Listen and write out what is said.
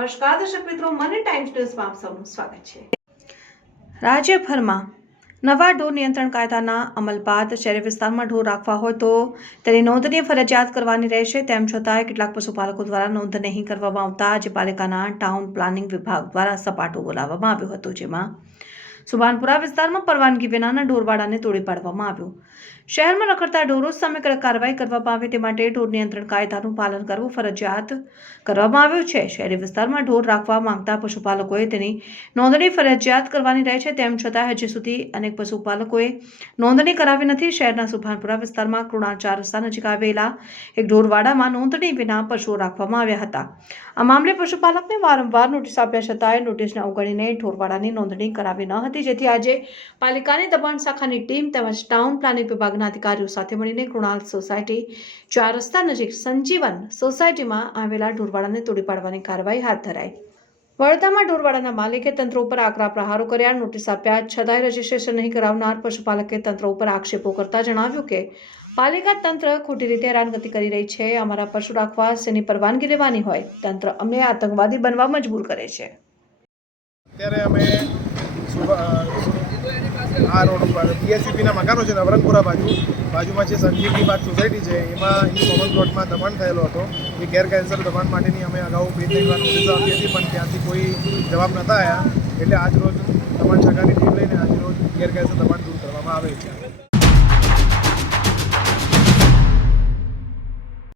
નમસ્કાર દર્શક મિત્રો, મને ટાઈમ્સ ન્યૂઝમાં આપ સૌનું સ્વાગત છે। રાજ્યભરમાં નવા ઢોર નિયંત્રણ કાયદાના અમલ બાદ શહેરી વિસ્તારમાં ઢોર રાખવા હોય તો તેની નોંધણી ફરજિયાત કરવાની રહેશે। તેમ છતાં કેટલાક પશુપાલકો દ્વારા નોંધ નહીં કરવામાં આવતા આજે પાલિકાના ટાઉન પ્લાનિંગ વિભાગ દ્વારા સપાટો બોલાવવામાં આવ્યો હતો, જેમાં સુભાનપુરા વિસ્તારમાં પરવાનગી વિનાના ઢોરવાડાને તોડી પાડવામાં આવ્યો। શહેરમાં રખડતા ઢોરો સામે કડક કાર્યવાહી કરવામાં આવે તે માટે ઢોર નિયંત્રણ કાયદાનું પાલન કરવું ફરજિયાત કરવામાં આવ્યું છે। શહેરી વિસ્તારમાં ઢોર રાખવા માંગતા પશુપાલકોએ તેની નોંધણી ફરજિયાત કરવાની રહે છે। તેમ છતાં હજી સુધી અનેક પશુપાલકોએ નોંધણી કરાવી નથી। શહેરના સુભાનપુરા વિસ્તારમાં કૃણાલ 4 રસ્તા નજીક આવેલા એક ઢોરવાડામાં નોંધણી વિના પશુઓ રાખવામાં આવ્યા હતા। આ મામલે પશુપાલકને વારંવાર નોટિસ આપ્યા છતાંય નોટિસને અવગણીને ઢોરવાડાની નોંધણી કરાવી ન હતી, જેથી આજે પાલિકાની દબાણ શાખાની ટીમ તેમજ ટાઉન પ્લાનિંગ વિભાગના અધિકારીઓ સાથે મળીને કૃણાલ સોસાયટી 4 રસ્તા નજીક સંજીવન સોસાયટીમાં આવેલા ઢોરવાડાને તોડી પાડવાની કાર્યવાહી હાથ ધરાઈ। વડોદરામાં ઢોરવાડાના માલિકે તંત્ર ઉપર આકરા પ્રહારો કર્યા, નોટિસ આપ્યા છતાંય રજીસ્ટ્રેશન નહીં કરાવનાર પશુપાલકે તંત્ર ઉપર આક્ષેપો કરતા જણાવ્યું કે પાલિકા તંત્ર ખોટી રીતે હેરાનગતિ કરી રહી છે। અમારા પશુ રાખવા શેની પરવાનગી લેવાની હોય, તંત્ર અમને આતંકવાદી બનવા મજબૂર કરે છે। અત્યારે અમે આ રોડ ઉપર બીએસસીપીના મકાનો છે નવરંગપુરા બાજુમાં છે સંજીવની બાગ સોસાયટી છે, એમાં એની કોમન પ્લોટમાં દબાણ થયેલો હતો। એ ગેરકાયદેસર દબાણ માટેની અમે અગાઉ 2-3 વાર નોટિસો આપી હતી, પણ ત્યાંથી કોઈ જવાબ નહોતા આવ્યા। એટલે આજ રોજ દબાણ શાખાની ટીમ લઈને આજ રોજ ગેરકાયદેસર દબાણ દૂર કરવામાં આવે છે।